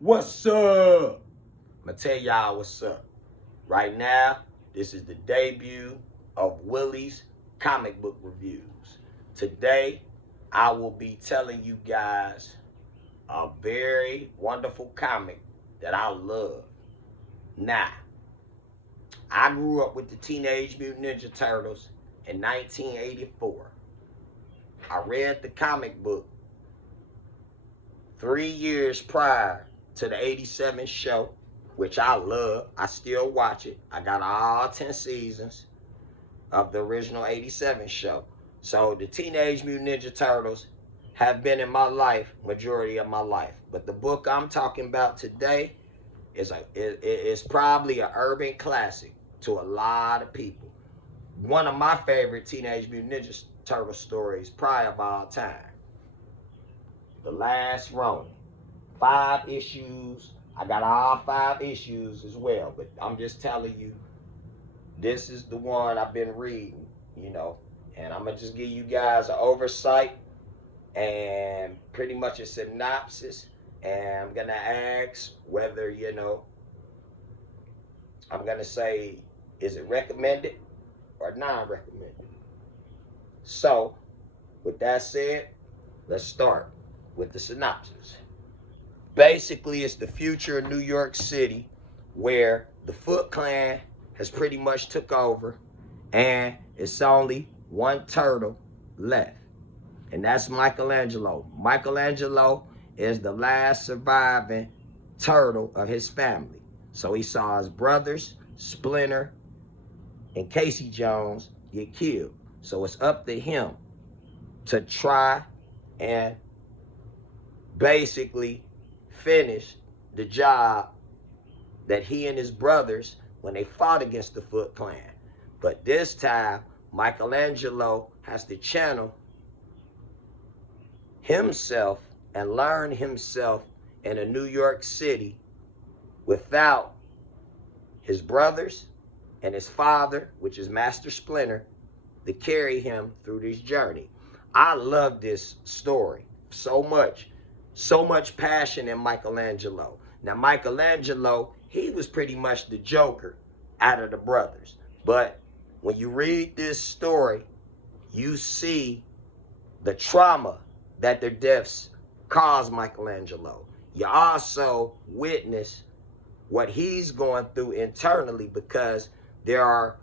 What's up? I'm gonna tell y'all what's up. Right now, this is the debut of Willie's comic book reviews. Today, I will be telling you guys a very wonderful comic that I love. Now, I grew up with the Teenage Mutant Ninja Turtles in 1984. I read the comic book 3 years prior to the 87 show, which I love. I still watch it. I got all 10 seasons of the original 87 show. So the Teenage Mutant Ninja Turtles have been in my life majority of my life. But the book I'm talking about today is probably an urban classic to a lot of people. One of my favorite Teenage Mutant Ninja Turtle stories probably of all time. The Last Ronin. 5 issues. I got all 5 issues as well, but I'm just telling you, this is the one I've been reading, and I'm gonna just give you guys an oversight and pretty much a synopsis, and I'm gonna ask whether, I'm gonna say, is it recommended or non-recommended? So, with that said, let's start with the synopsis. Basically, it's the future of New York City where the Foot Clan has pretty much took over and it's only one turtle left. And that's Michelangelo. Michelangelo is the last surviving turtle of his family. So he saw his brothers, Splinter and Casey Jones, get killed. So it's up to him to try and basically finish the job that he and his brothers when they fought against the Foot Clan. But this time, Michelangelo has to channel himself and learn himself in a New York City without his brothers and his father, which is Master Splinter, to carry him through this journey. I love this story so much. So much passion in Michelangelo. Now, Michelangelo, he was pretty much the Joker out of the brothers. But when you read this story, you see the trauma that their deaths caused Michelangelo. You also witness what he's going through internally, because there are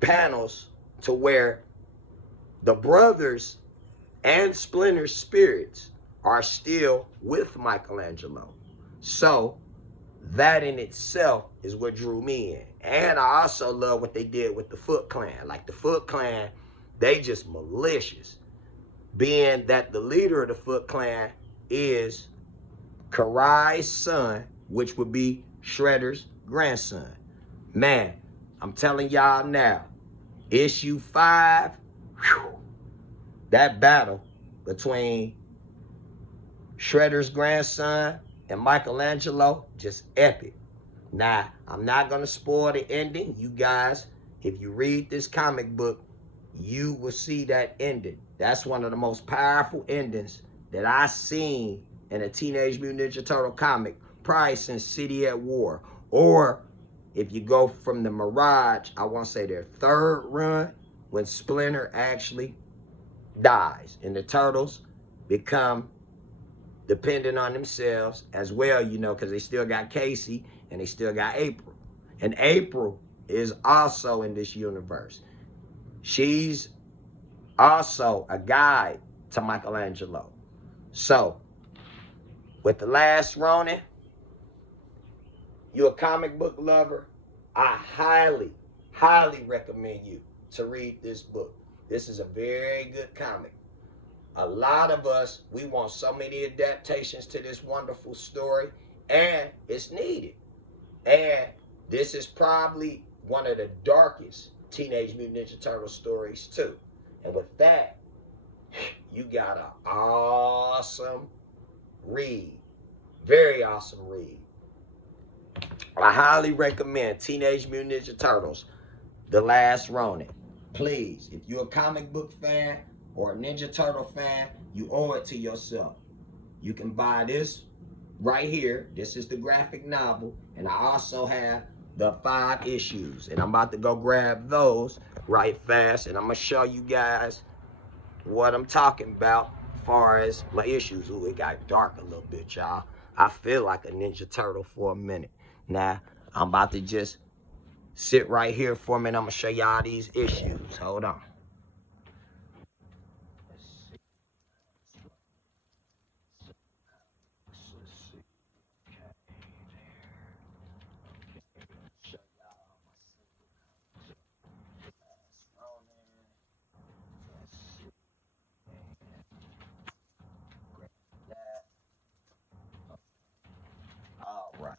panels to where the brothers and Splinter's spirits are still with Michelangelo. So that in itself is what drew me in. And I also love what they did with the Foot Clan. Like the Foot Clan, they just malicious. Being that the leader of the Foot Clan is Karai's son, which would be Shredder's grandson. Man, I'm telling y'all now, issue 5, whew, that battle between Shredder's grandson and Michelangelo, just epic. Now, I'm not going to spoil the ending. You guys, if you read this comic book, you will see that ending. That's one of the most powerful endings that I've seen in a Teenage Mutant Ninja Turtle comic, probably since City at War. Or if you go from the Mirage, I want to say their third run, when Splinter actually dies and the Turtles become dependent on themselves as well, because they still got Casey and they still got April. And April is also in this universe. She's also a guide to Michelangelo. So, with The Last Ronin, you're a comic book lover, I highly, highly recommend you to read this book. This is a very good comic. A lot of us, we want so many adaptations to this wonderful story, and it's needed. And this is probably one of the darkest Teenage Mutant Ninja Turtle stories too. And with that, you got an awesome read. Very awesome read. I highly recommend Teenage Mutant Ninja Turtles, The Last Ronin. Please, if you're a comic book fan or a Ninja Turtle fan, you owe it to yourself. You can buy this right here, this is the graphic novel, and I also have the 5 issues, and I'm about to go grab those right fast, and I'm gonna show you guys what I'm talking about as far as my issues. Ooh, it got dark a little bit, y'all. I feel like a Ninja Turtle for a minute. Now, I'm about to just sit right here for a minute. I'm gonna show y'all these issues. Hold on. All right.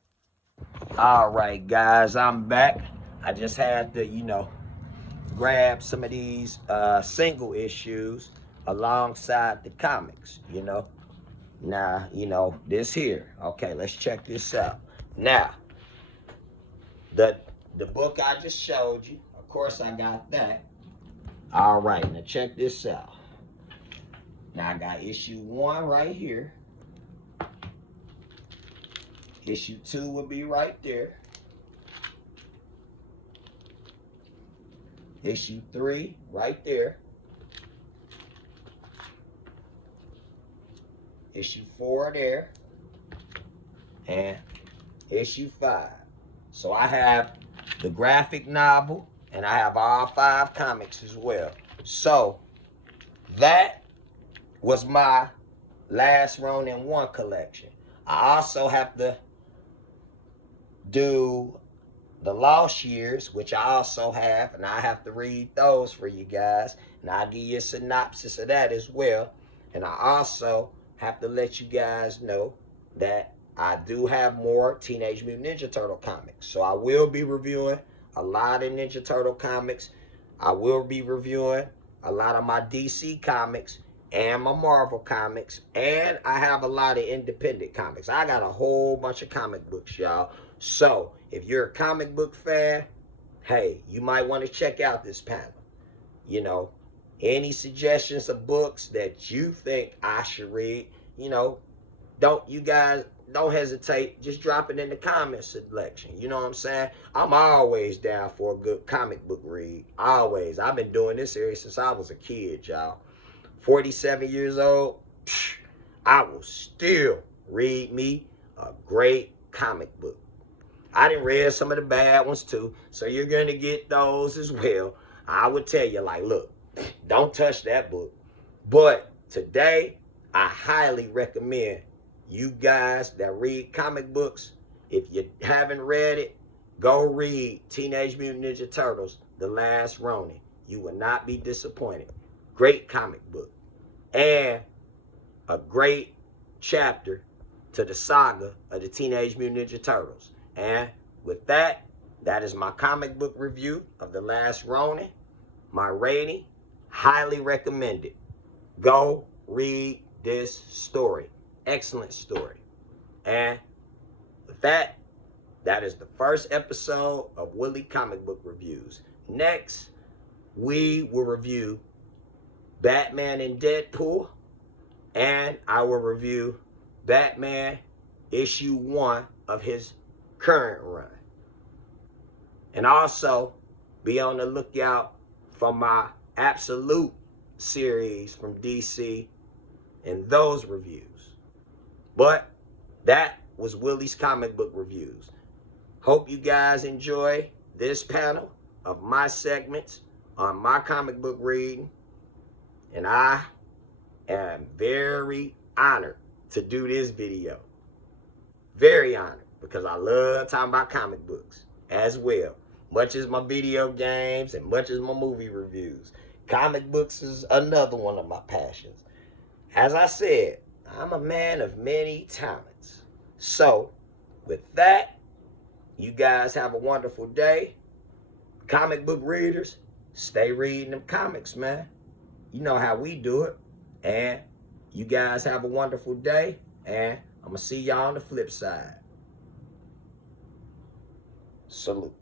All right, guys, I'm back. I just had to, grab some of these single issues alongside the comics, Now, this here. Okay, let's check this out. Now, the the book I just showed you, of course I got that. All right, now check this out. Now I got issue 1 right here. Issue 2 will be right there. Issue 3 right there. Issue 4 there. And issue 5. So I have the graphic novel and I have all 5 comics as well. So that was my last Ronin 1 collection. I also have to do the Lost Years, which I also have, and I have to read those for you guys, and I'll give you a synopsis of that as well. And I also have to let you guys know that I do have more Teenage Mutant Ninja Turtle comics. So I will be reviewing a lot of Ninja Turtle comics. I will be reviewing a lot of my DC comics and my Marvel comics, and I have a lot of independent comics. I got a whole bunch of comic books, y'all. So if you're a comic book fan, hey, you might want to check out this panel. Any suggestions of books that you think I should read, don't hesitate. Just drop it in the comment section. You know what I'm saying? I'm always down for a good comic book read. Always. I've been doing this series since I was a kid, y'all. 47 years old, I will still read me a great comic book. I done read some of the bad ones too, so you're going to get those as well. I would tell you, like, look, don't touch that book. But today, I highly recommend you guys that read comic books, if you haven't read it, go read Teenage Mutant Ninja Turtles, The Last Ronin. You will not be disappointed. Great comic book. And a great chapter to the saga of the Teenage Mutant Ninja Turtles. And with that, that is my comic book review of The Last Ronin. My rating, highly recommended. Go read this story. Excellent story. And with that, that is the first episode of Willie Comic Book Reviews. Next, we will review Batman and Deadpool, and I will review Batman issue 1 of his current run. And also be on the lookout for my Absolute series from DC and those reviews. But that was Willie's Comic Book Reviews. Hope you guys enjoy this panel of my segments on my comic book reading. And I am very honored to do this video. Very honored, because I love talking about comic books as well. Much as my video games and much as my movie reviews. Comic books is another one of my passions. As I said, I'm a man of many talents. So, with that, you guys have a wonderful day. Comic book readers, stay reading them comics, man. You know how we do it. And you guys have a wonderful day. And I'm going to see y'all on the flip side. Salute.